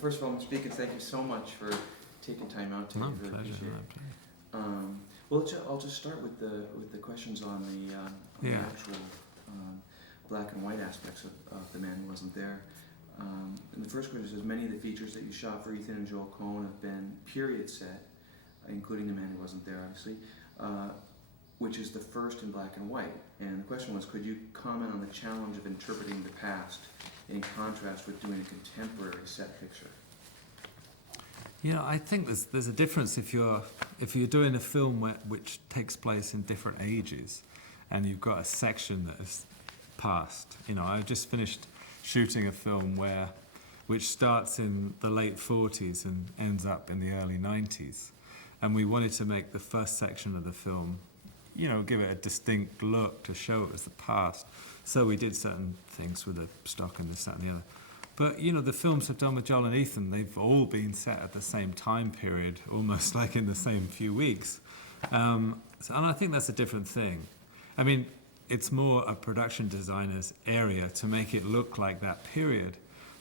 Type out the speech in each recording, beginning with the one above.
first of all, Mr. Deakins, thank you so much for taking time out today. No, Really pleasure. appreciate No, it. pleasure. Well, I'll just start with the questions on the actual black and white aspects of The Man Who Wasn't There. And the first question says, many of the features that you shot for Ethan and Joel Coen have been period set, including The Man Who Wasn't There, obviously, which is the first in black and white. And the question was, could you comment on the challenge of interpreting the past in contrast with doing a contemporary set picture? You know, I think there's a difference if you're doing a film which takes place in different ages, and you've got a section that is past. You know, I just finished shooting a film which starts in the late 40s and ends up in the early 90s, and we wanted to make the first section of the film, you know, give it a distinct look to show it was the past. So we did certain things with the stock and this, that, and the other. But, you know, the films I've done with Joel and Ethan, they've all been set at the same time period, almost like in the same few weeks. And I think that's a different thing. I mean, it's more a production designer's area to make it look like that period.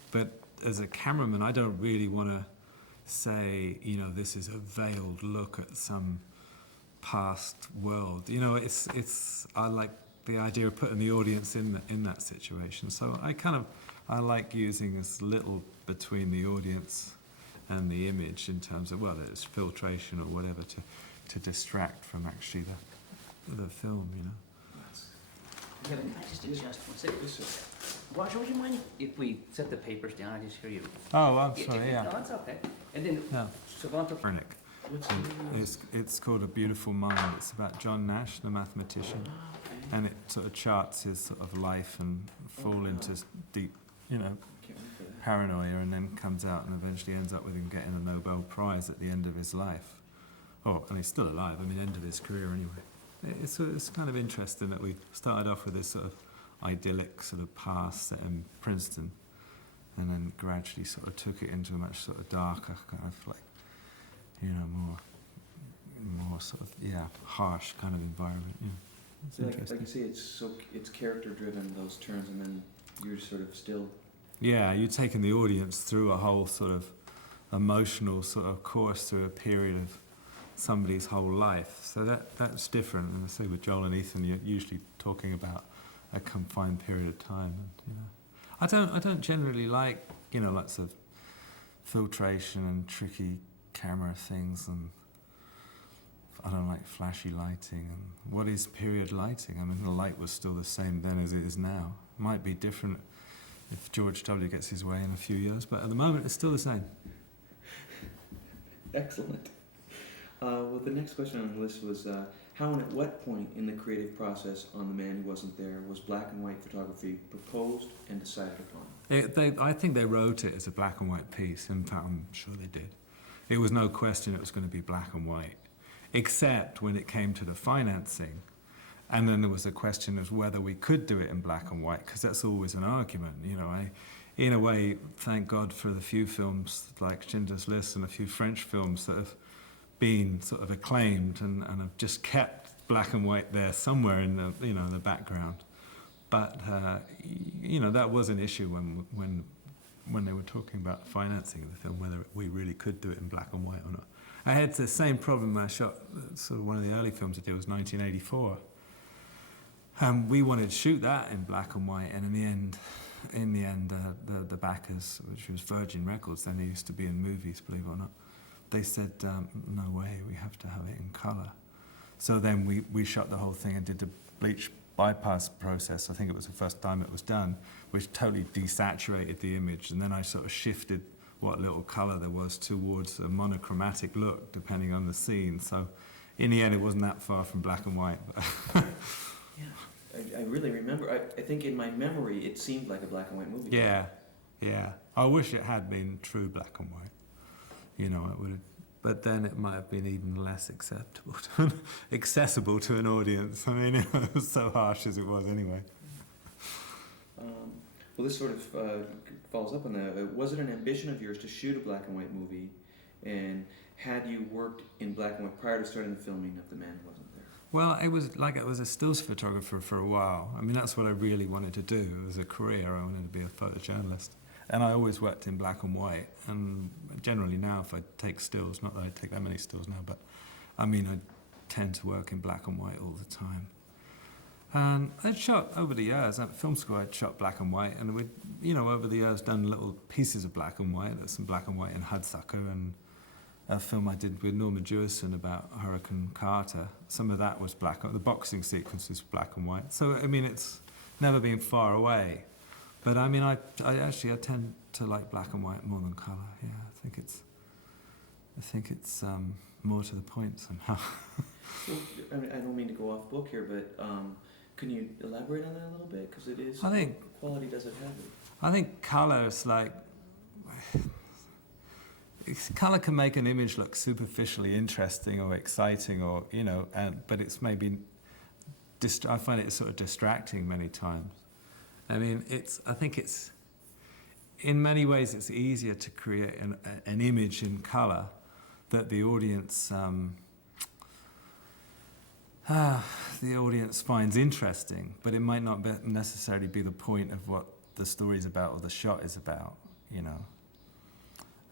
But as a cameraman, I don't really want to say, you know, this is a veiled look at some past world. You know, I like the idea of putting the audience in that situation. So I like using as little between the audience and the image in terms of, whether it's filtration or whatever, to distract from actually the film, you know. Yeah, I just adjust one second. Roger, would you mind if we set the papers down? I just hear you. Oh, I'm sorry, No, that's okay. And then, Savanto. It's called A Beautiful Mind. It's about John Nash, the mathematician, and it sort of charts his sort of life and fall into deep, you know, paranoia, and then comes out and eventually ends up with him getting a Nobel Prize at the end of his life. Oh, and he's still alive. I mean, end of his career anyway. It's kind of interesting that we started off with this sort of idyllic sort of past set in Princeton, and then gradually sort of took it into a much sort of darker kind of like, you know, more sort of harsh kind of environment. Yeah, it's interesting. Like you say, it's character driven, those turns, and then you're sort of still. Yeah, you're taking the audience through a whole sort of emotional sort of course through a period of somebody's whole life. So that's different. And I say with Joel and Ethan, you're usually talking about a confined period of time. And, you know, I don't generally like, you know, lots of filtration and tricky camera things, and I don't like flashy lighting. And what is period lighting? I mean, the light was still the same then as it is now. It might be different if George W. gets his way in a few years, but at the moment it's still the same. Excellent. Well, the next question on the list was, how and at what point in the creative process on The Man Who Wasn't There was black and white photography proposed and decided upon? I think they wrote it as a black and white piece. In fact, I'm sure they did. It was no question it was going to be black and white, except when it came to the financing. And then there was a question of whether we could do it in black and white, because that's always an argument. You know, in a way, thank God for the few films like Schindler's List and a few French films that have been sort of acclaimed and have just kept black and white there somewhere in the, you know, in the background. But you know, that was an issue when they were talking about financing of the film, whether we really could do it in black and white or not. I had the same problem when I shot sort of one of the early films I did, was 1984. We wanted to shoot that in black and white, and in the end, the backers, which was Virgin Records, then they used to be in movies, believe it or not, they said, no way, we have to have it in colour. So then we shot the whole thing and did the bleach bypass process. I think it was the first time it was done, which totally desaturated the image, and then I sort of shifted what little colour there was towards a monochromatic look, depending on the scene. So in the end, it wasn't that far from black and white. Yeah, I really remember. I think in my memory, it seemed like a black and white movie. Yeah. I wish it had been true black and white. You know, it would have, but then it might have been even less accessible to an audience. I mean, it was so harsh as it was anyway. Well, this sort of follows up on that. Was it an ambition of yours to shoot a black and white movie? And had you worked in black and white prior to starting the filming of The Man Who Wasn't There? Well, I was a stills photographer for a while. I mean, that's what I really wanted to do as a career. I wanted to be a photojournalist. And I always worked in black and white. And generally now, if I take stills, not that I take that many stills now, but I mean, I tend to work in black and white all the time. And I'd shot over the years, at film school I'd shot black and white, and we'd, over the years done little pieces of black and white. There's some black and white in Hudsucker, and a film I did with Norma Jewison about Hurricane Carter. Some of that was black, the boxing sequence was black and white. So, I mean, it's never been far away. But I mean, I tend to like black and white more than colour. Yeah, I think it's more to the point somehow. Well, I mean, I don't mean to go off book here, but can you elaborate on that a little bit? Because it is. I think quality does it have it. I think colour is like. Colour can make an image look superficially interesting or exciting, or but it's maybe. I find it sort of distracting many times. I mean, I think it's. In many ways, it's easier to create an image in colour that the audience finds interesting, but it might not necessarily be the point of what the story's about or the shot is about.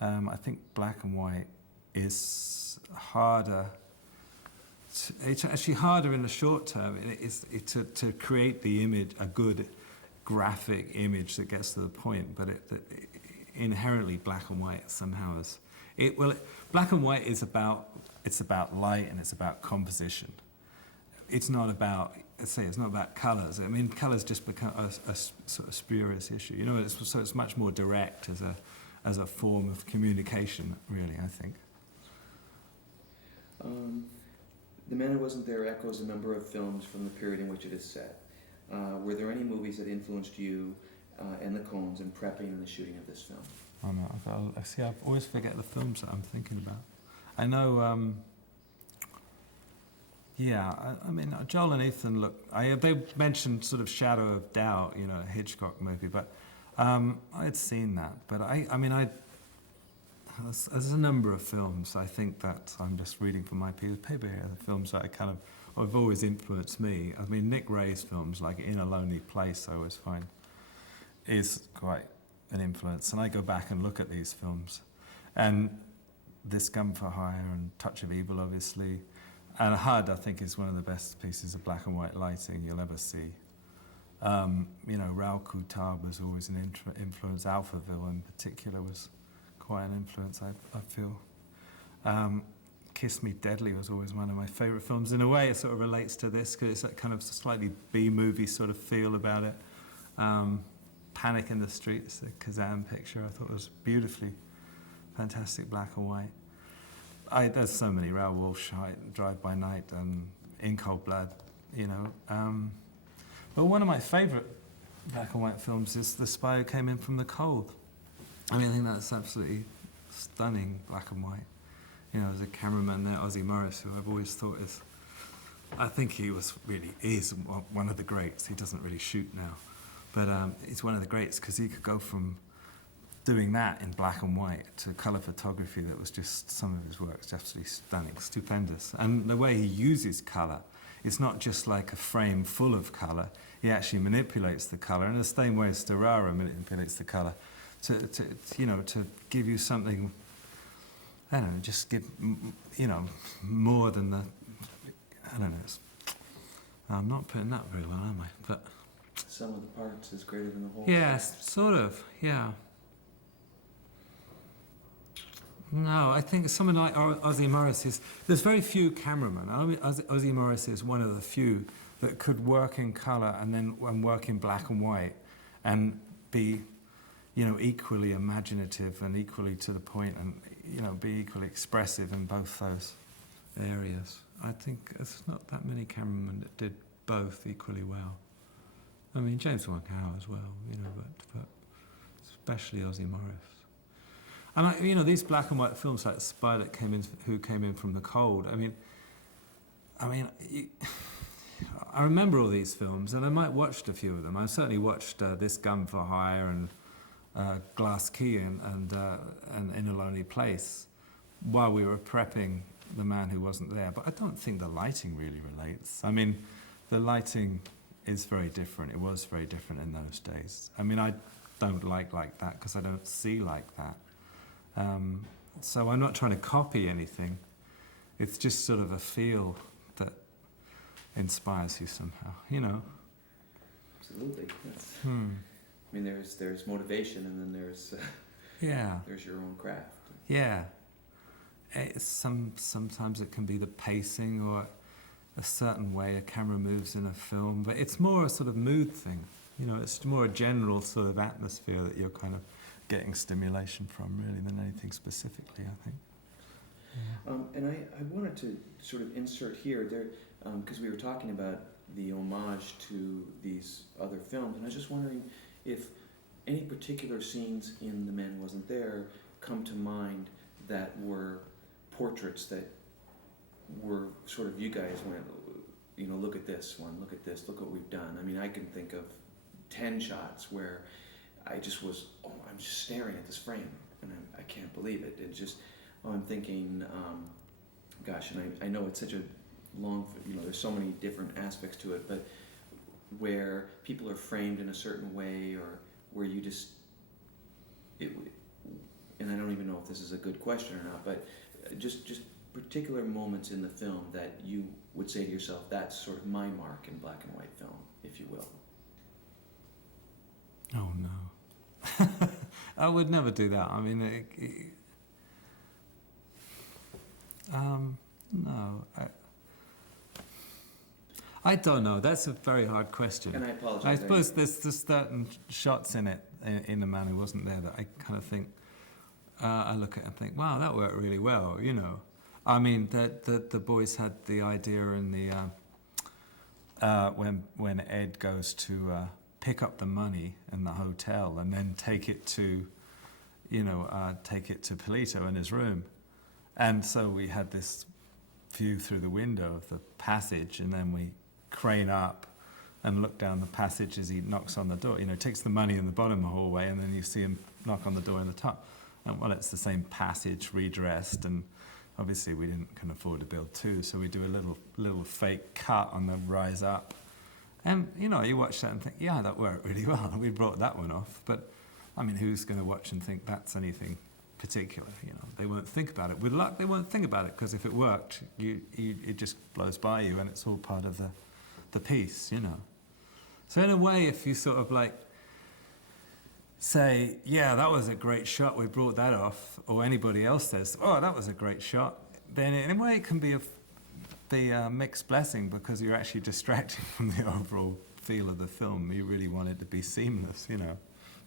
I think black and white is harder. It's actually harder in the short term. To create the image, a good graphic image that gets to the point, but inherently black and white somehow is. Black and white is about light and it's about composition. It's not about. It's not about colours. I mean, colours just become a sort of spurious issue. So it's much more direct as a form of communication, really, I think. The Man Who Wasn't There echoes a number of films from the period in which it is set. Were there any movies that influenced you and the Coens in prepping and the shooting of this film? Oh no, I always forget the films that I'm thinking about. I know, I mean, Joel and Ethan they mentioned sort of Shadow of Doubt, a Hitchcock movie, but I'd seen that. But there's a number of films, I think, that I'm just reading from my paper here, the films that have always influenced me. I mean, Nick Ray's films, like In a Lonely Place, I always find is quite an influence. And I go back and look at these films. And This Gun for Hire and Touch of Evil, obviously. And HUD, I think, is one of the best pieces of black and white lighting you'll ever see. Raoul Couture was always an influence. Alphaville, in particular, was quite an influence, I feel. Kiss Me Deadly was always one of my favourite films. In a way, it sort of relates to this, because it's that kind of slightly B-movie sort of feel about it. Panic in the Streets, the Kazan picture, I thought was beautifully fantastic black and white. There's so many. Raoul Walsh, Drive by Night, In Cold Blood, But one of my favourite black and white films is The Spy Who Came In From the Cold. I mean, I think that's absolutely stunning black and white. There's a cameraman there, Ozzie Morris, who I've always thought I think he is one of the greats. He doesn't really shoot now. But he's one of the greats because he could go from doing that in black and white to colour photography that was just, some of his work's absolutely stunning, stupendous. And the way he uses colour, it's not just like a frame full of colour. He actually manipulates the colour in the same way as Ferrara manipulates the colour to give you something. I don't know, just give more than the. I don't know. I'm not putting that very well, am I? But sum of the parts is greater than the whole. Yes, sort of. Yeah. No, I think someone like Ozzie Morris is. There's very few cameramen. I mean, Ozzie Morris is one of the few that could work in colour and work in black and white, and be, equally imaginative and equally to the point, and be equally expressive in both those areas. I think there's not that many cameramen that did both equally well. I mean, James Wong Howe as well, but especially Ozzie Morris. And these black and white films like Spy Who Came In From the Cold. I mean, I remember all these films, and I might watched a few of them. I certainly watched This Gun for Hire and Glass Key and In a Lonely Place while we were prepping The Man Who Wasn't There. But I don't think the lighting really relates. I mean, the lighting is very different. It was very different in those days. I mean, don't like that because I don't see like that. So I'm not trying to copy anything. It's just sort of a feel that inspires you somehow, you know. Absolutely. I mean, there's motivation, and then there's Yeah. there's your own craft. Yeah. Sometimes it can be the pacing or a certain way a camera moves in a film, but it's more a sort of mood thing. You know, it's more a general sort of atmosphere that you're kind of getting stimulation from, really, than anything specifically, I think. Yeah. And I wanted to sort of insert here, because we were talking about the homage to these other films, and I was just wondering if any particular scenes in The Man Who Wasn't There come to mind that were portraits that were sort of, you guys went, you know, look at this one, look at this, look what we've done. I mean, I can think of 10 shots where I just was, I'm just staring at this frame, and I can't believe it. It's just, I'm thinking, gosh, and I know it's such a long, you know, there's so many different aspects to it, but where people are framed in a certain way, or where you just, and I don't even know if this is a good question or not, but just particular moments in the film that you would say to yourself, that's sort of my mark in black and white film, if you will. Oh no. I would never do that. I mean, no. I don't know. That's a very hard question. And I apologize. I suppose there's certain shots in it, in The Man Who Wasn't There, that I kind of think, I look at and think, wow, that worked really well, you know. I mean, the boys had the idea in the, when Ed goes to pick up the money in the hotel and then take it to, you know, take it to Polito in his room. And so we had this view through the window of the passage, and then we crane up and look down the passage as he knocks on the door. You know, takes the money in the bottom of the hallway, and then you see him knock on the door in the top. And well, it's the same passage redressed, and obviously we can afford to build two, so we do a little fake cut on the rise up. And, you know, you watch that and think, yeah, that worked really well. We brought that one off. But, I mean, who's going to watch and think that's anything particular? You know, they won't think about it. With luck, they won't think about it, because if it worked, it just blows by you, and it's all part of the piece, you know. So in a way, if you sort of like say, yeah, that was a great shot, we brought that off, or anybody else says, oh, that was a great shot, then in a way it can be a mixed blessing, because you're actually distracting from the overall feel of the film. You really want it to be seamless, you know.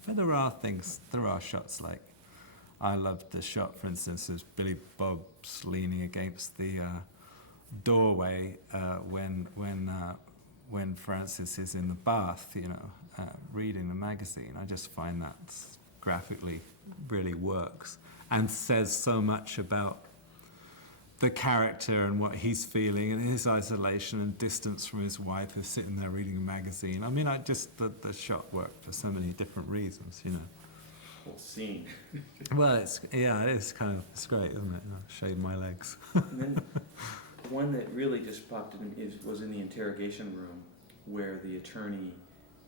But there are shots like, I loved the shot, for instance, as Billy Bob's leaning against the doorway when Francis is in the bath, you know, reading the magazine. I just find that graphically really works and says so much about the character and what he's feeling and his isolation and distance from his wife who's sitting there reading a magazine. I mean, the shot worked for so many different reasons, you know. Whole scene. Well, it's great, isn't it? You know, shave my legs. And then one that really just popped in was in the interrogation room, where the attorney,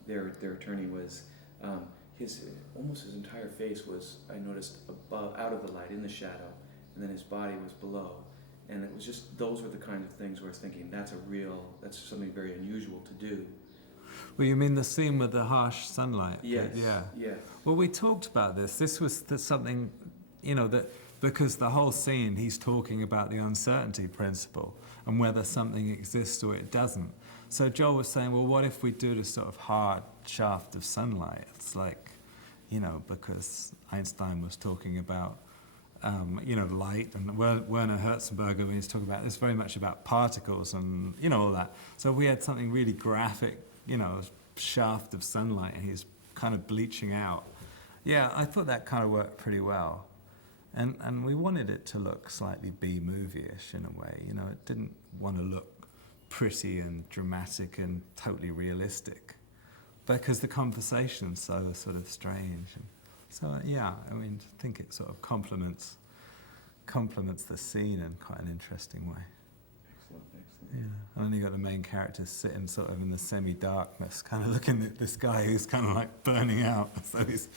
their attorney was, almost his entire face was, I noticed, above, out of the light, in the shadow, and then his body was below. And it was just, those were the kinds of things where I was thinking, that's something very unusual to do. Well, you mean the scene with the harsh sunlight? Yes. Yeah. Yes. Well, we talked about this. This was something, you know, that because the whole scene, he's talking about the uncertainty principle and whether something exists or it doesn't. So Joel was saying, well, what if we do this sort of hard shaft of sunlight? It's like, you know, because Einstein was talking about, you know, light, and Werner Herzberger, when he's talking about, it's very much about particles and, you know, all that. So we had something really graphic, you know, shaft of sunlight, and he's kind of bleaching out. Yeah, I thought that kind of worked pretty well. And we wanted it to look slightly B-movie-ish in a way, you know, it didn't want to look pretty and dramatic and totally realistic, because the conversation's so sort of strange. And so, yeah, I mean, I think it sort of complements the scene in quite an interesting way. Excellent, excellent. Yeah, and then you got the main character sitting sort of in the semi-darkness, kind of looking at this guy who's kind of like burning out. So he's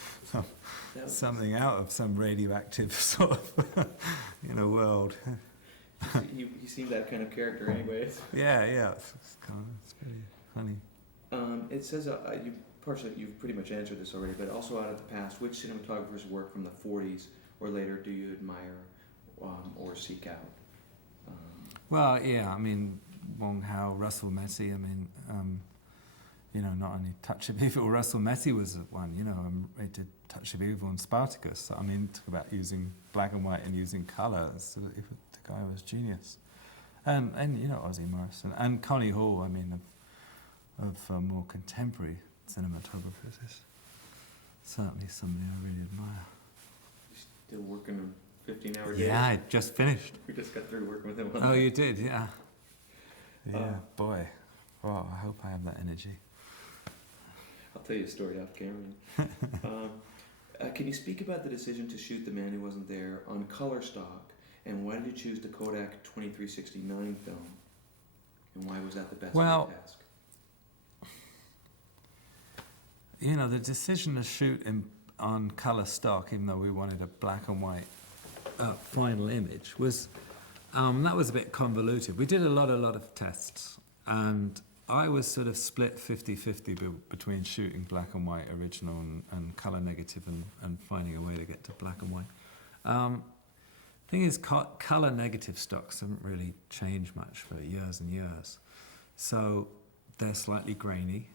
something out of some radioactive sort of world. He seemed that kind of character, anyways. Yeah, it's pretty funny. It says you've pretty much answered this already, but also out of the past, which cinematographers' work from the 40s or later do you admire or seek out? Well, yeah, I mean, Wong Hao, Russell Metty, I mean, not only Touch of Evil, Russell Metty was one, he did Touch of Evil and Spartacus. So, I mean, talk about using black and white and using colour. So the guy was genius. And Ozzie Morrison. And Connie Hall, I mean, of more contemporary cinematographers is certainly somebody I really admire. Still working on 15-hour days? Yeah, I just finished. We just got through working with him. Oh, you did, yeah. Yeah, boy. Oh, I hope I have that energy. I'll tell you a story off camera. Can you speak about the decision to shoot The Man Who Wasn't There on color stock, and why did you choose the Kodak 2369 film? And why was that the best for the task? The decision to shoot on color stock, even though we wanted a black and white final image, was that was a bit convoluted. We did a lot of tests, and I was sort of split 50-50 between shooting black and white original and color negative and finding a way to get to black and white. Thing is, color negative stocks haven't really changed much for years and years, so they're slightly grainy,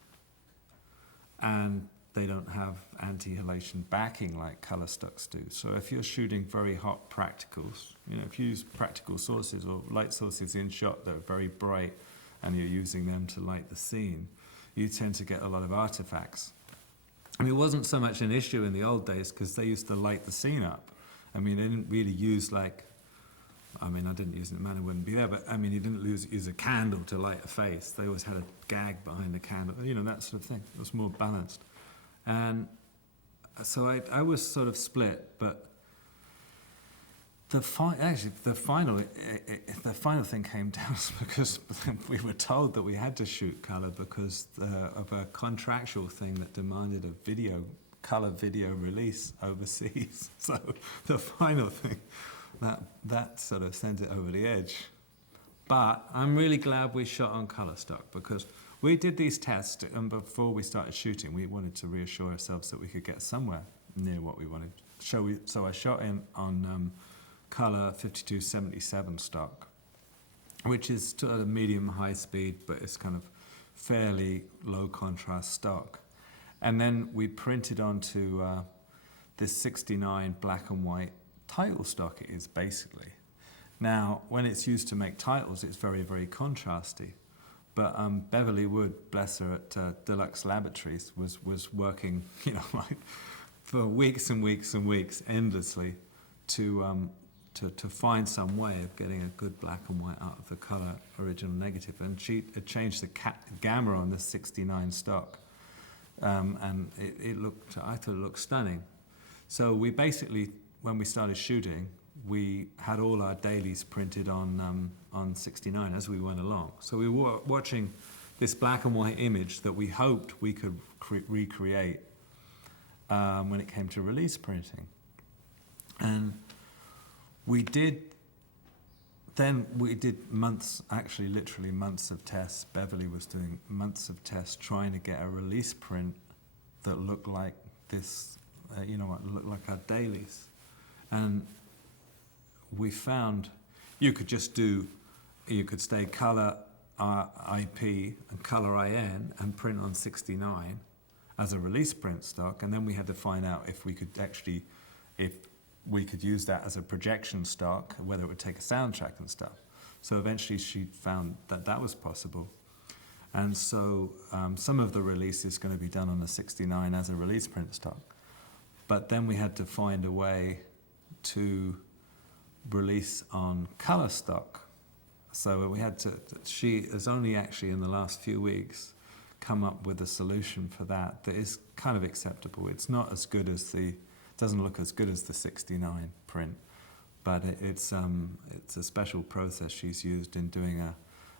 and they don't have anti-halation backing like color stocks do. So if you're shooting very hot practicals, if you use practical sources or light sources in shot that are very bright and you're using them to light the scene, you tend to get a lot of artifacts. I mean, it wasn't so much an issue in the old days because they used to light the scene up. I mean, they didn't really use I didn't use it, the man wouldn't be there, but I mean, you didn't use a candle to light a face. They always had a gag behind the candle, that sort of thing. It was more balanced. And so I was sort of split, but the final thing came down because we were told that we had to shoot color because of a contractual thing that demanded a color video release overseas. So the final thing, that sort of sent it over the edge. But I'm really glad we shot on color stock because we did these tests, and before we started shooting, we wanted to reassure ourselves that we could get somewhere near what we wanted. So I shot on color 5277 stock, which is to a medium high speed, but it's kind of fairly low contrast stock. And then we printed onto this 69 black and white title stock, it is basically. Now, when it's used to make titles, it's very, very contrasty. But Beverly Wood, bless her, at Deluxe Laboratories, was working, for weeks and weeks and weeks, endlessly, to find some way of getting a good black and white out of the color original negative. And she had changed the gamma on the 69 stock, and I thought it looked stunning. So we basically, when we started shooting, we had all our dailies printed on 69 as we went along. So we were watching this black and white image that we hoped we could recreate when it came to release printing. And we did months, actually literally months of tests. Beverly was doing months of tests trying to get a release print that looked like this, looked like our dailies. And we found you could stay color IP and color IN and print on 69 as a release print stock, and then we had to find out if we could use that as a projection stock, whether it would take a soundtrack and stuff. So eventually she found that was possible. And so some of the release is going to be done on the 69 as a release print stock. But then we had to find a way to release on color stock. So we had to, she has only actually in the last few weeks come up with a solution for that is kind of acceptable. It's not as good as doesn't look as good as the 69 print, but it's a special process she's used in doing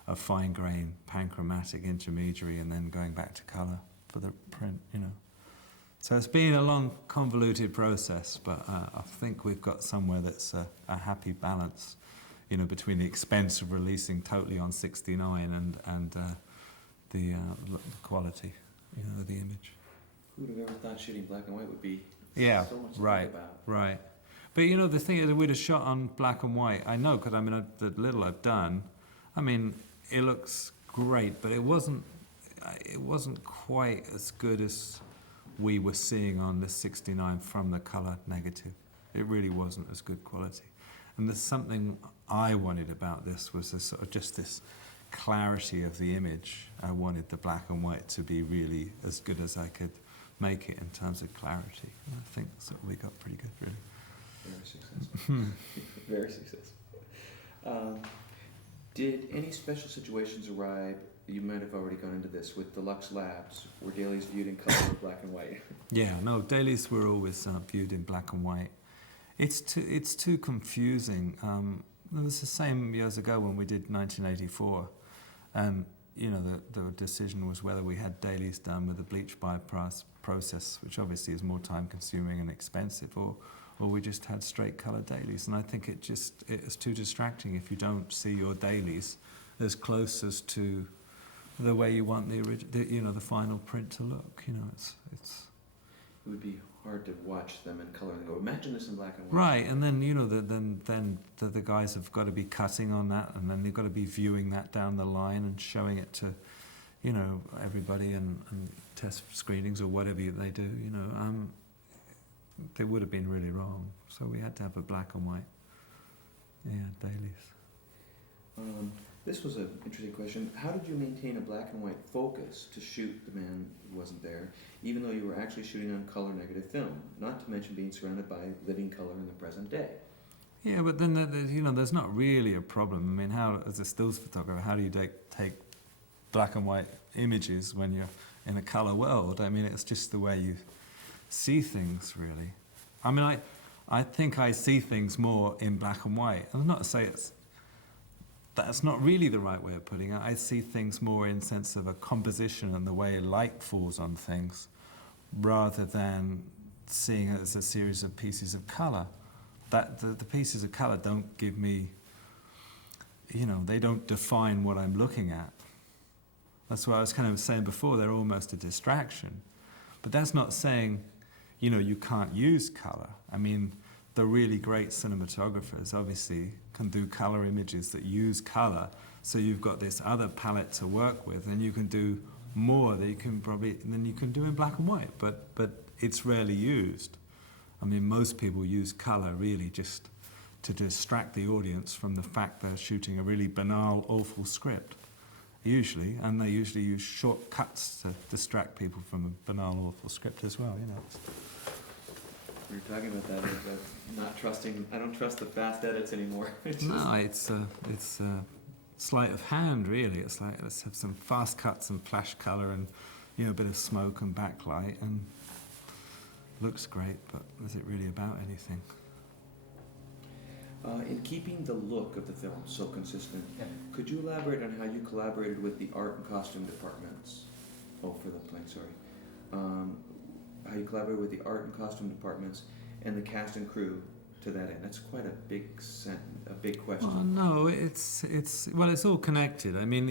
a fine grain panchromatic intermediary and then going back to colour for the print, you know. So it's been a long, convoluted process, but I think we've got somewhere that's a happy balance, you know, between the expense of releasing totally on 69 and the quality, you know, of the image. Who would have ever thought shooting black and white would be Yeah, so much to right, think about? right. But you know, the thing is, we'd have shot on black and white. I know, because I mean, the little I've done, I mean, it looks great, but it wasn't quite as good as we were seeing on the 69 from the colour negative. It really wasn't as good quality. And there's something I wanted about this was this sort of just this clarity of the image. I wanted the black and white to be really as good as I could make it in terms of clarity. And I think that's what we got pretty good, really. Very successful. Very successful. Did any special situations arrive? You might have already gone into this with Deluxe Labs. Were dailies viewed in color or black and white? Yeah, no, dailies were always viewed in black and white. It's too confusing. It was the same years ago when we did 1984, and you know the decision was whether we had dailies done with a bleach bypass process, which obviously is more time consuming and expensive, or we just had straight color dailies. And I think it is too distracting if you don't see your dailies as close as to the way you want the final print to look. You know, it's. It would be hard to watch them in color and go, imagine this in black and white. Right, and then you know the guys have got to be cutting on that, and then they've got to be viewing that down the line and showing it to, you know, everybody and test screenings or whatever they do. You know, they would have been really wrong. So we had to have a black and white. Yeah, dailies. This was an interesting question. How did you maintain a black and white focus to shoot the man who wasn't there, even though you were actually shooting on color negative film, not to mention being surrounded by living color in the present day? Yeah, but then you know, there's not really a problem. I mean, how, as a stills photographer, how do you take black and white images when you're in a color world? I mean, it's just the way you see things, really. I mean, I think I see things more in black and white. I'm not to say that's not really the right way of putting it. I see things more in sense of a composition and the way light falls on things, rather than seeing it as a series of pieces of colour. That the pieces of colour don't give me, you know, they don't define what I'm looking at. That's what I was kind of saying before, they're almost a distraction. But that's not saying, you know, you can't use colour. I mean, the really great cinematographers obviously can do colour images that use colour, so you've got this other palette to work with, and you can do more than you can do in black and white, but it's rarely used. I mean, most people use colour really just to distract the audience from the fact they're shooting a really banal, awful script, usually, and they usually use shortcuts to distract people from a banal, awful script as well, you know. We were talking about that, not trusting. I don't trust the fast edits anymore. No, it's sleight of hand, really. It's like, let's have some fast cuts and flash colour and, you know, a bit of smoke and backlight, and looks great, but is it really about anything? In keeping the look of the film so consistent, Yeah. could you elaborate on how you collaborated with the art and costume departments? Oh, for the plane, sorry. How you collaborated with the art and costume departments and the cast and crew to that end. That's quite a big question. Well, no, it's all connected. I mean,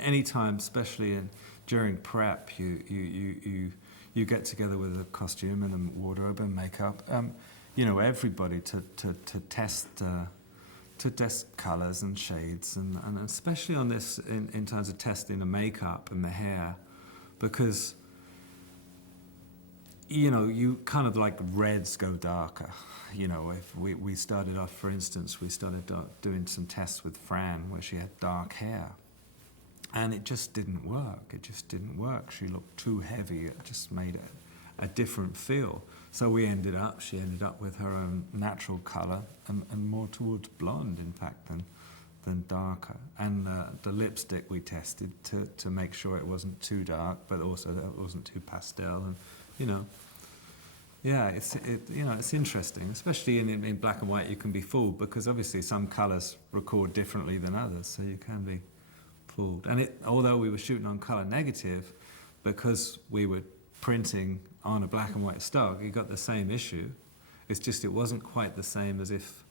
anytime, especially during prep, you get together with a costume and a wardrobe and makeup. You know, everybody to test colours and shades, and especially on this in terms of testing the makeup and the hair, because, you know, you kind of like reds go darker. You know, if we started off, for instance, we started doing some tests with Fran where she had dark hair, and it just didn't work. It just didn't work. She looked too heavy. It just made it a different feel. So she ended up with her own natural colour and more towards blonde, in fact, than darker. And the lipstick we tested to make sure it wasn't too dark, but also that it wasn't too pastel. And, you know, yeah, it's interesting, especially in black and white. You can be fooled because obviously some colours record differently than others, so you can be fooled. And although we were shooting on color negative, because we were printing on a black and white stock, you got the same issue. It's just it wasn't quite the same as if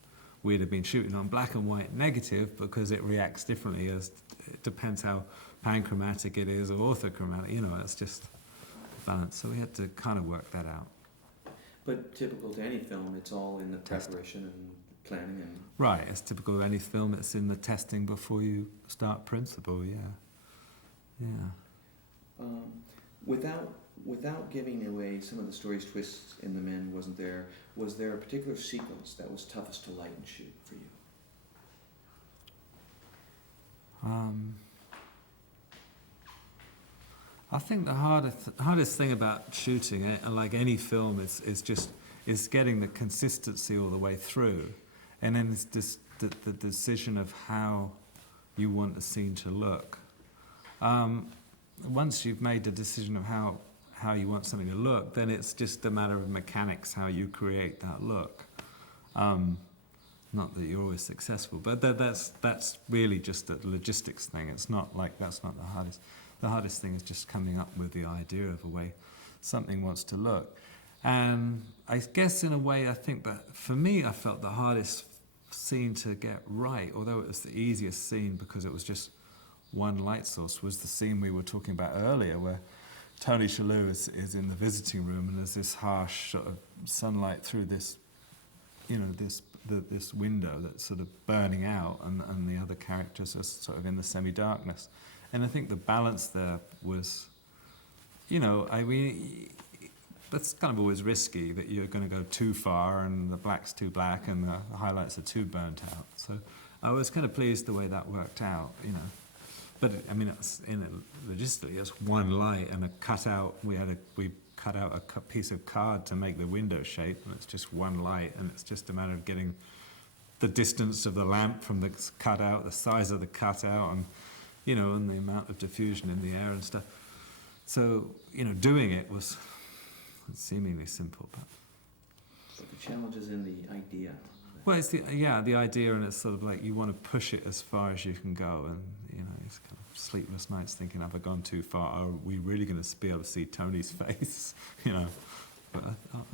we'd have been shooting on black and white negative, because it reacts differently. It depends how panchromatic it is or orthochromatic. It's just balance. So we had to kind of work that out. But typical to any film, it's all in the preparation and planning and... Right, it's typical of any film. It's in the testing before you start principal, yeah. Without giving away some of the story's twists in The Men Wasn't There, was there a particular sequence that was toughest to light and shoot for you? I think the hardest thing about shooting it, and like any film, is getting the consistency all the way through, and then it's just the decision of how you want the scene to look. Once you've made the decision of how you want something to look, then it's just a matter of mechanics, how you create that look. Not that you're always successful, but that's really just a logistics thing. It's not like that's not the hardest. The hardest thing is just coming up with the idea of a way something wants to look. And I guess in a way, I think that for me, I felt the hardest scene to get right, although it was the easiest scene because it was just one light source, was the scene we were talking about earlier, where Tony Shalhoub is in the visiting room, and there's this harsh sort of sunlight through this, this window that's sort of burning out, and the other characters are sort of in the semi-darkness. And I think the balance there was, that's kind of always risky, that you're going to go too far and the black's too black and the highlights are too burnt out. So I was kind of pleased the way that worked out, But it's logistically, it's one light and a cutout. We cut out a piece of card to make the window shape, and it's just one light, and it's just a matter of getting the distance of the lamp from the cutout, the size of the cutout, and and the amount of diffusion in the air and stuff. So doing it was seemingly simple, but the challenge is in the idea. Well, it's the idea, and it's sort of like you want to push it as far as you can go, and it's kind of sleepless nights thinking, have I gone too far? Are we really going to be able to see Tony's face? But I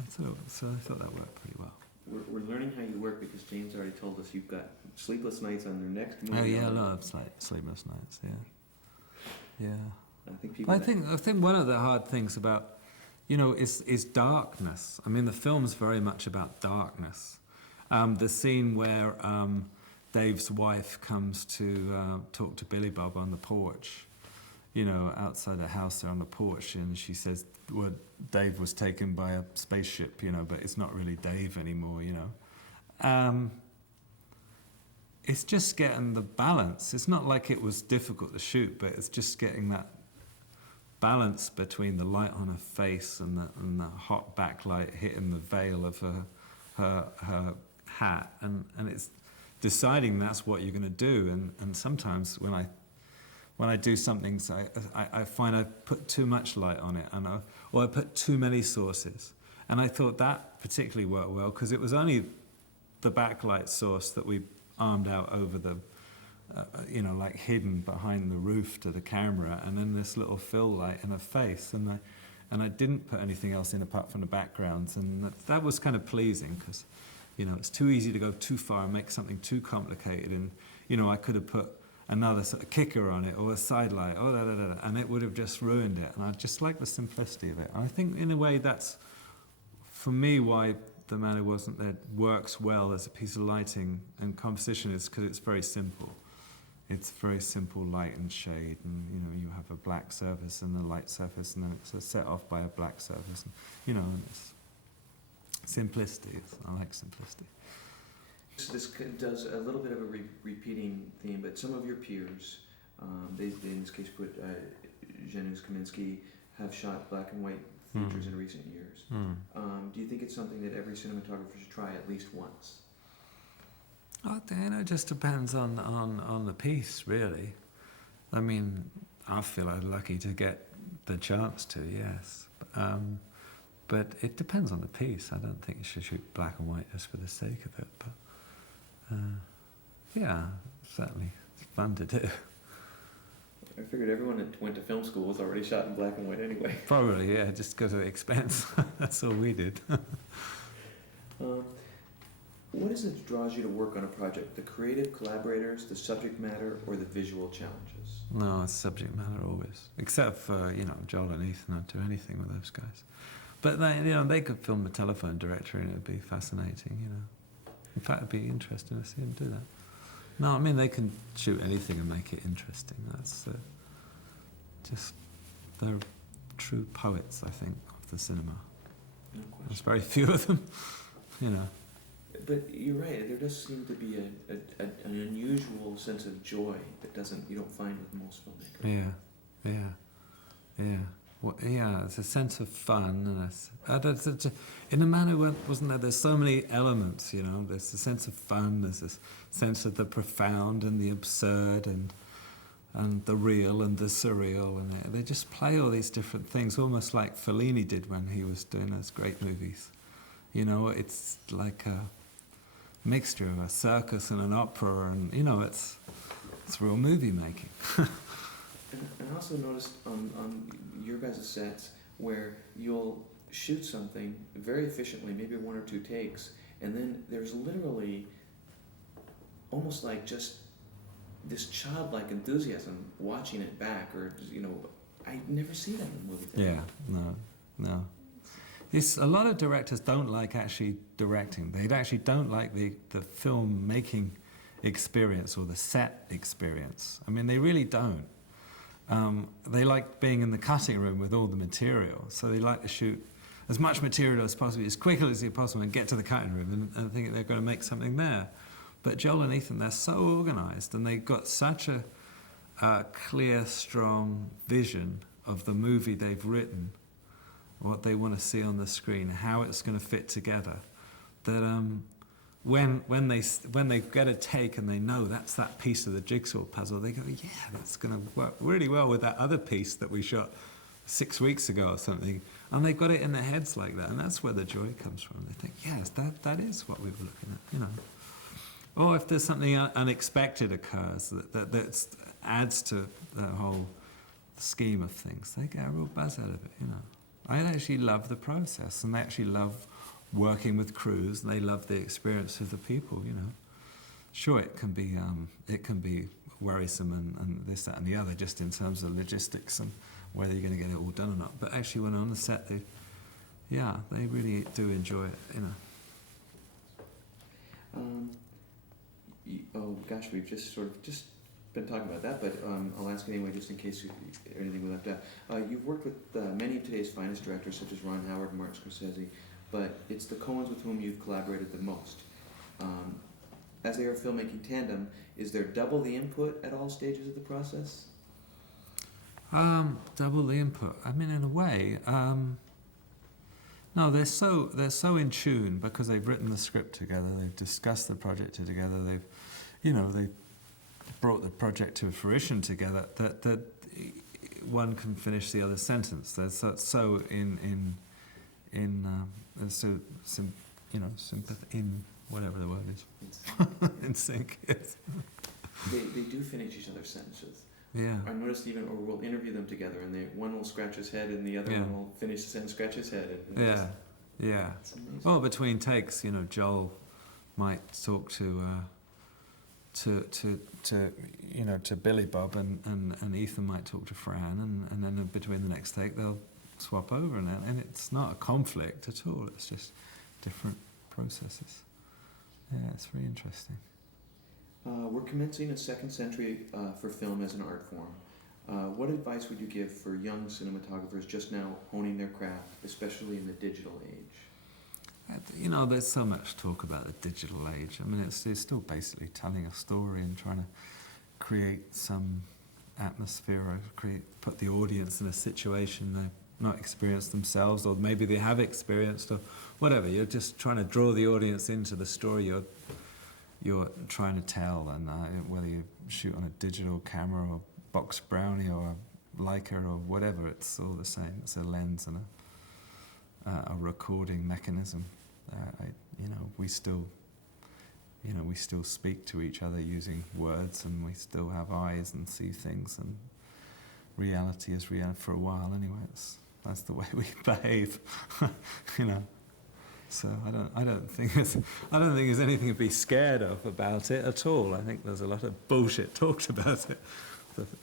thought that worked pretty well. We're learning how you work because James already told us you've got sleepless nights on your next movie. Oh yeah, I love sleepless nights. Yeah. I think one of the hard things about is darkness. The film's very much about darkness. The scene where Dave's wife comes to talk to Billy Bob on the porch, outside the house there on the porch, and she says, well, Dave was taken by a spaceship, but it's not really Dave anymore, It's just getting the balance. It's not like it was difficult to shoot, but it's just getting that balance between the light on her face and the hot backlight hitting the veil of her hat, and it's deciding that's what you're going to do. And sometimes when I do something, so I find I put too much light on it, or I put too many sources. And I thought that particularly worked well because it was only the backlight source that we armed out over the, like hidden behind the roof to the camera, and then this little fill light in her face, and I didn't put anything else in apart from the backgrounds, and that was kind of pleasing because, it's too easy to go too far and make something too complicated, and I could have put another sort of kicker on it or a side light, and it would have just ruined it. And I just like the simplicity of it. And I think in a way that's, for me, why The Man Who Wasn't There works well as a piece of lighting and composition is because it's very simple. It's very simple light and shade, and you have a black surface and a light surface, and then it's set off by a black surface, and it's simplicity. I like simplicity. So this does a little bit of a repeating theme, but some of your peers, they in this case put Janusz Kaminski, have shot black and white features in recent years. Do you think it's something that every cinematographer should try at least once? It just depends on the piece, really. I feel I'm lucky to get the chance to, yes. But it depends on the piece. I don't think you should shoot black and white just for the sake of it. But yeah, certainly it's fun to do. I figured everyone that went to film school was already shot in black and white anyway. Probably, yeah, just because of the expense. That's all we did. What is it that draws you to work on a project? The creative collaborators, the subject matter, or the visual challenges? No, it's subject matter always. Except for, Joel and Ethan, I'd do anything with those guys. But they could film a telephone directory and it would be fascinating, In fact, it'd be interesting to see them do that. No, I mean, they can shoot anything and make it interesting. That's they're true poets, I think, of the cinema. No question. There's very few of them, But you're right. There does seem to be an unusual sense of joy that you don't find with most filmmakers. Yeah. Well, yeah, it's a sense of fun, and in a manner, wasn't there? There's so many elements, There's a sense of fun. There's this sense of the profound and the absurd, and the real and the surreal, and they just play all these different things, almost like Fellini did when he was doing those great movies. It's like a mixture of a circus and an opera, and it's real movie making. And I also noticed on your guys' sets where you'll shoot something very efficiently, maybe 1 or 2 takes, and then there's literally almost like just this childlike enthusiasm watching it back, or I never see that in movies. Yeah, no. A lot of directors don't like actually directing. They actually don't like the film making experience or the set experience. I mean, they really don't. They like being in the cutting room with all the material, so they like to shoot as much material as possible, as quickly as possible, and get to the cutting room and think they're going to make something there. But Joel and Ethan, they're so organised, and they've got such a clear, strong vision of the movie they've written, what they want to see on the screen, how it's going to fit together, that when they get a take and they know that's that piece of the jigsaw puzzle, they go, yeah, that's going to work really well with that other piece that we shot 6 weeks ago or something. And they've got it in their heads like that, and that's where the joy comes from. They think, yes, that is what we were looking at, Or if there's something unexpected occurs that adds to the whole scheme of things, they get a real buzz out of it, I actually love the process, and they actually love working with crews, and they love the experience of the people, Sure, it can be worrisome and this, that, and the other, just in terms of logistics and whether you're going to get it all done or not. But actually, when on the set, they really do enjoy it, Oh gosh, we've just been talking about that, but I'll ask anyway, just in case anything we left out. You've worked with many of today's finest directors, such as Ron Howard and Martin Scorsese, but it's the Coens with whom you've collaborated the most. As they are a filmmaking tandem, is there double the input at all stages of the process? Double the input. I mean, in a way, no. They're so in tune because they've written the script together. They've discussed the project together. They've brought the project to fruition together. That one can finish the other sentence. They're so sympathy, in whatever the word is. In sync. Yes. They do finish each other's sentences. Yeah. I noticed even, or we'll interview them together, and one will scratch his head, and the other one will finish the sentence, scratch his head. Yeah. Well, between takes, Joel might talk to Billy Bob, and Ethan might talk to Fran, and then between the next take they'll swap over, and it's not a conflict at all. It's just different processes. Yeah, it's very interesting. We're commencing a second century for film as an art form. What advice would you give for young cinematographers just now honing their craft, especially in the digital age? There's so much talk about the digital age. I mean, it's still basically telling a story and trying to create some atmosphere, or put the audience in a situation they've not experienced themselves, or maybe they have experienced, or whatever. You're just trying to draw the audience into the story you're trying to tell, and whether you shoot on a digital camera or box brownie or a Leica or whatever, it's all the same. It's a lens and a recording mechanism. We still speak to each other using words, and we still have eyes and see things, and reality is reality for a while anyway. That's the way we behave, you know. So I don't think there's anything to be scared of about it at all. I think there's a lot of bullshit talked about it,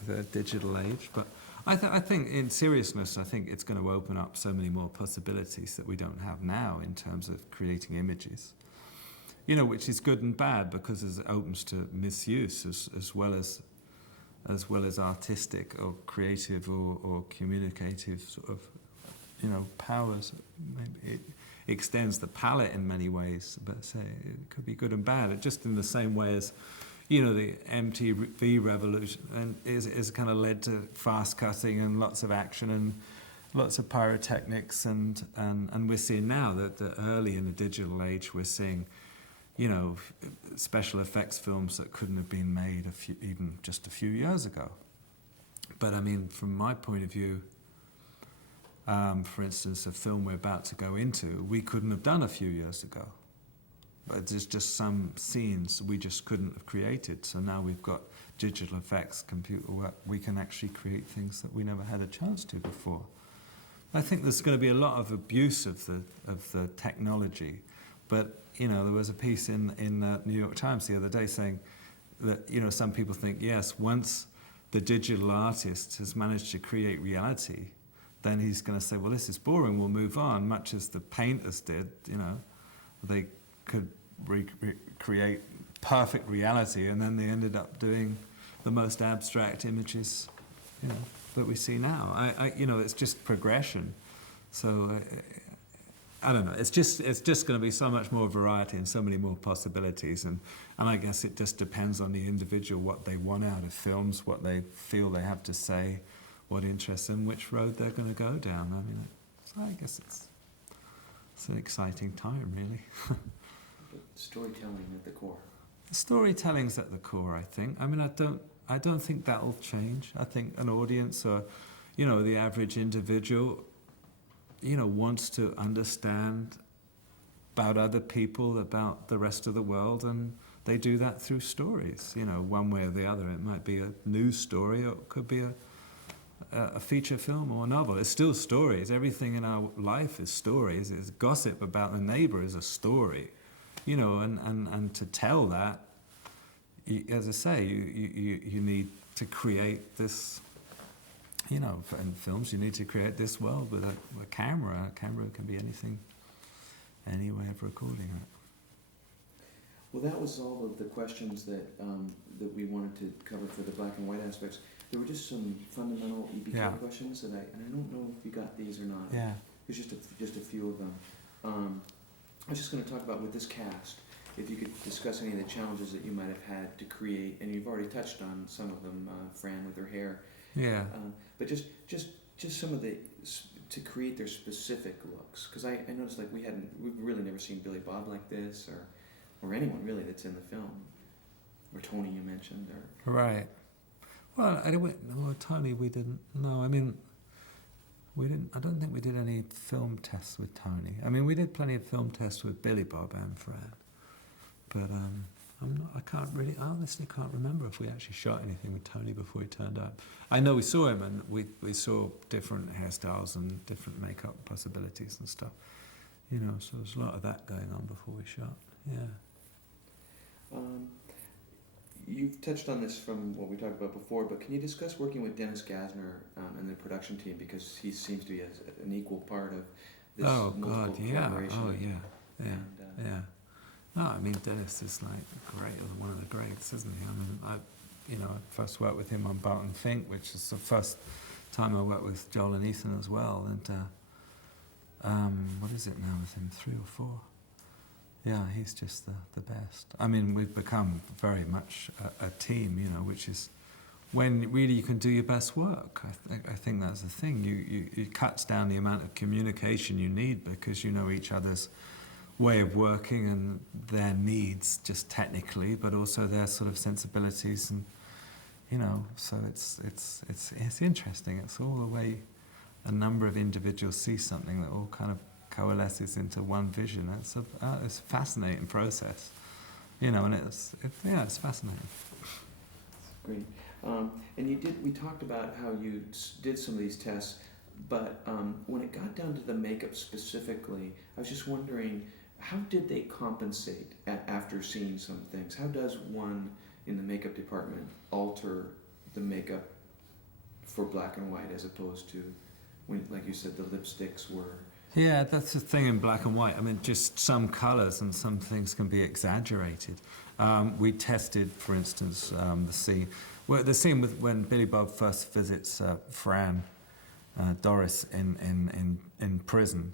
the digital age. But I think in seriousness, I think it's going to open up so many more possibilities that we don't have now in terms of creating images. You know, which is good and bad because it opens to misuse as well as artistic or creative or communicative sort of, you know, powers. Maybe it extends the palette in many ways, but say it could be good and bad. It just in the same way as, you know, the MTV revolution and is kind of led to fast cutting and lots of action and lots of pyrotechnics and we're seeing now that early in the digital age we're seeing, you know, special effects films that couldn't have been made even just a few years ago. But I mean, from my point of view, for instance, a film we're about to go into, we couldn't have done a few years ago. But there's just some scenes we just couldn't have created. So now we've got digital effects, computer work. We can actually create things that we never had a chance to before. I think there's going to be a lot of abuse of the technology. But, you know, there was a piece in the New York Times the other day saying that, you know, some people think, yes, once the digital artist has managed to create reality, then he's going to say, well, this is boring, we'll move on, much as the painters did, you know. They could recreate perfect reality, and then they ended up doing the most abstract images, you know, that we see now. You know, it's just progression. So, I don't know, it's just going to be so much more variety and so many more possibilities, and I guess it just depends on the individual, what they want out of films, what they feel they have to say, what interests them, which road they're going to go down. I mean, so I guess it's an exciting time, really. But storytelling at the core. Storytelling's at the core, I think. I mean, I don't think that'll change. I think an audience or, you know, the average individual, you know, wants to understand about other people, about the rest of the world, and they do that through stories, you know, one way or the other. It might be a news story, or it could be a feature film or a novel. It's still stories. Everything in our life is stories. It's gossip about the neighbor is a story, you know, and to tell that, as I say, you need to create this, you know, in films you need to create this world with a camera. A camera can be anything, any way of recording it. Well, that was all of the questions that we wanted to cover for the black and white aspects. There were just some fundamental EBK questions and I don't know if you got these or not. Yeah. There's just a few of them. I was just going to talk about with this cast, if you could discuss any of the challenges that you might have had to create, and you've already touched on some of them, Fran with her hair. Yeah. But just some of the to create their specific looks, because I noticed like we've really never seen Billy Bob like this, or anyone really that's in the film, or Tony you mentioned, or right. Well, Tony, we didn't. No, I mean, we didn't. I don't think we did any film tests with Tony. I mean, we did plenty of film tests with Billy Bob and Fran, but I honestly can't remember if we actually shot anything with Tony before he turned up. I know we saw him, and we saw different hairstyles and different makeup possibilities and stuff. You know, so there's a lot of that going on before we shot. Yeah. You've touched on this from what we talked about before, but can you discuss working with Dennis Gassner and the production team, because he seems to be an equal part of this multiple collaboration? Oh, yeah. Yeah. No, I mean, Dennis is like great, one of the greats, isn't he? I mean, I first worked with him on Barton Fink, which is the first time I worked with Joel and Ethan as well. And what is it now with him? 3 or 4? Yeah, he's just the best. I mean, we've become very much a team, you know, which is when really you can do your best work. I think that's the thing. It cuts down the amount of communication you need because you know each other's way of working and their needs just technically, but also their sort of sensibilities, and you know, so it's interesting. It's all the way a number of individuals see something that all kind of coalesces into one vision. It's a fascinating process, you know, and it's fascinating. Great. And we talked about how you did some of these tests, but when it got down to the makeup specifically, I was just wondering, how did they compensate after seeing some things? How does one in the makeup department alter the makeup for black and white as opposed to when, like you said, the lipsticks were? Yeah, that's the thing in black and white. I mean, just some colours and some things can be exaggerated. We tested, for instance, the scene with when Billy Bob first visits Fran Doris in prison.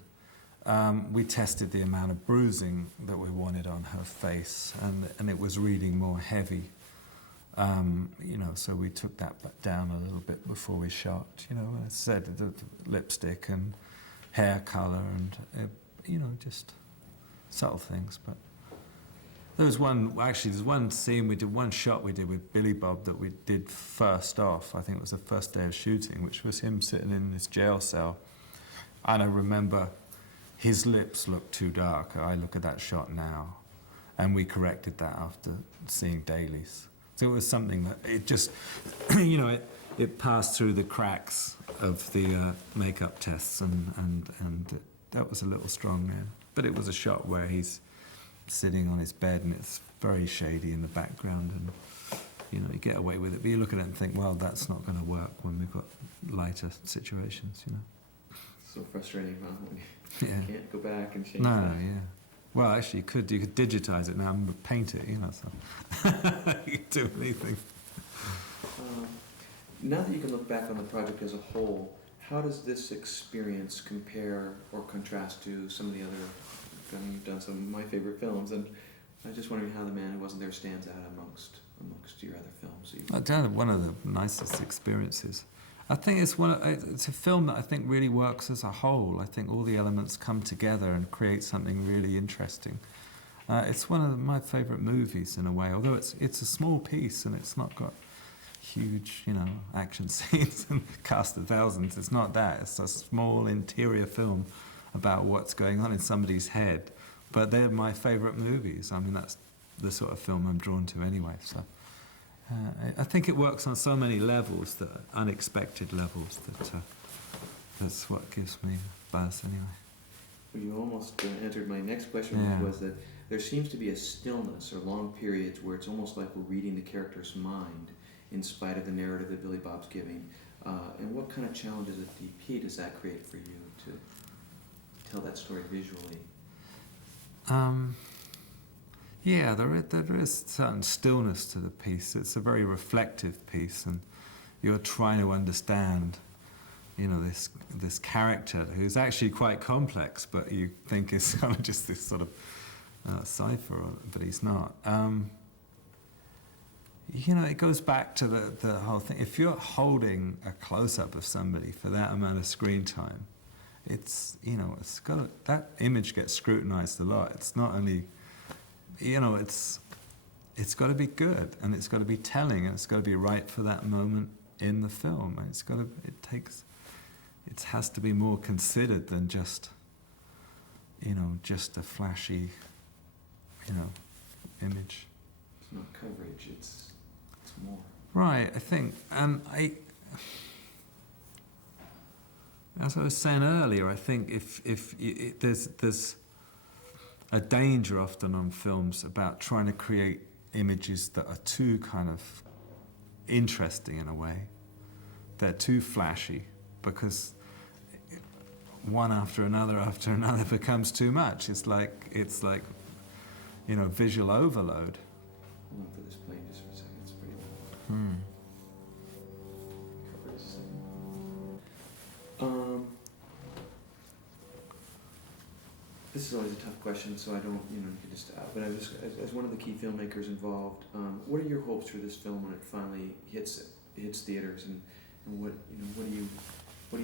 We tested the amount of bruising that we wanted on her face, and it was reading more heavy. So we took that down a little bit before we shot. I said the lipstick and hair color and just subtle things. But there's one scene one shot we did with Billy Bob that we did first off. I think it was the first day of shooting, which was him sitting in this jail cell, and I remember his lips looked too dark. I look at that shot now, and we corrected that after seeing dailies. So it was something that it just, it passed through the cracks of the makeup tests, and that was a little strong there. But it was a shot where he's sitting on his bed and it's very shady in the background, and you get away with it. But you look at it and think, well, that's not going to work when we've got lighter situations. So frustrating, huh? When Yeah. you can't go back and change No, that. yeah. Well, actually, you could digitize it now and paint it. So you could do anything. Now that you can look back on the project as a whole, how does this experience compare or contrast to some of the other? I mean, you've done some of my favorite films, and I was just wondering how The Man Who Wasn't There stands out amongst your other films. One of the nicest experiences. I think it's a film that I think really works as a whole. I think all the elements come together and create something really interesting. It's one of my favourite movies in a way, although it's a small piece and it's not got huge, action scenes and cast of thousands. It's not that. It's a small interior film about what's going on in somebody's head. But they're my favourite movies. I mean, that's the sort of film I'm drawn to anyway. So I think it works on so many levels, that unexpected levels, that's what gives me buzz anyway. Well, you almost answered my next question, Yeah. which was that there seems to be a stillness or long periods where it's almost like we're reading the character's mind in spite of the narrative that Billy Bob's giving. And what kind of challenges at DP does that create for you to tell that story visually? Yeah, there is certain stillness to the piece. It's a very reflective piece, and you're trying to understand, this character who's actually quite complex, but you think is kind of just this sort of cipher, but he's not. It goes back to the whole thing. If you're holding a close-up of somebody for that amount of screen time, it's that image gets scrutinized a lot. It's not only, it's got to be good, and it's got to be telling, and it's got to be right for that moment in the film. And it has to be more considered than just a flashy, image. It's not coverage, it's more. Right, I think, and as I was saying earlier, I think there's a danger often on films about trying to create images that are too kind of interesting in a way. They're too flashy, because one after another becomes too much. It's like visual overload. Hold on for this plane just for a second. It's pretty long. Cover this a second. This is always a tough question, so I don't, you can just. But as one of the key filmmakers involved, what are your hopes for this film when it finally hits theaters, and what do you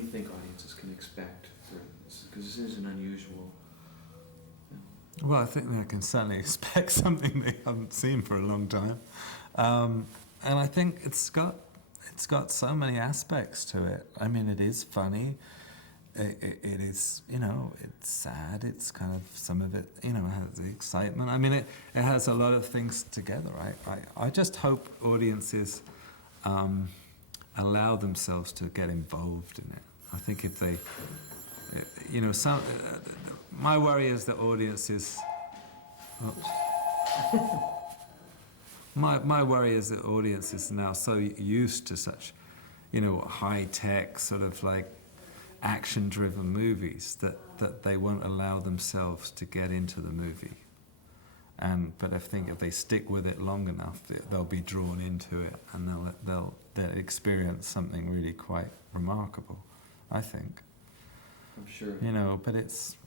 think audiences can expect for this? Because this is an unusual. Well, I think they can certainly expect something they haven't seen for a long time, and I think it's got so many aspects to it. I mean, it is funny. It is, it's sad. It's kind of, some of it, has the excitement. I mean, it has a lot of things together. I just hope audiences allow themselves to get involved in it. I think if they, my worry is that audiences. My worry is that audiences are now so used to such, high-tech sort of like action-driven movies that they won't allow themselves to get into the movie. But I think if they stick with it long enough, they'll be drawn into it, and they'll experience something really quite remarkable, I think. I'm sure. But it's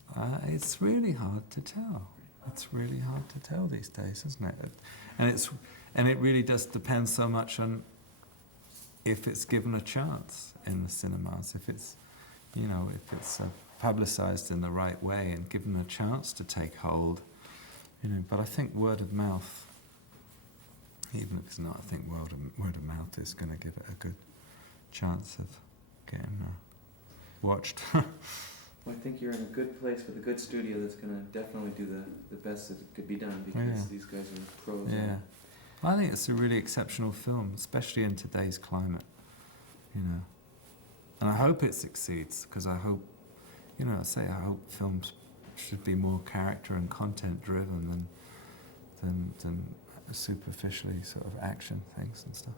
really hard to tell. It's really hard to tell these days, isn't it? And it really does depend so much on if it's given a chance in the cinemas, if it's publicised in the right way and given a chance to take hold. But I think word of mouth, even if it's not, I think word of mouth is going to give it a good chance of getting watched. Well, I think you're in a good place with a good studio that's going to definitely do the best that could be done, because these guys are pros. Yeah. I think it's a really exceptional film, especially in today's climate, And I hope it succeeds, because I hope, I hope films should be more character and content driven than superficially sort of action things and stuff,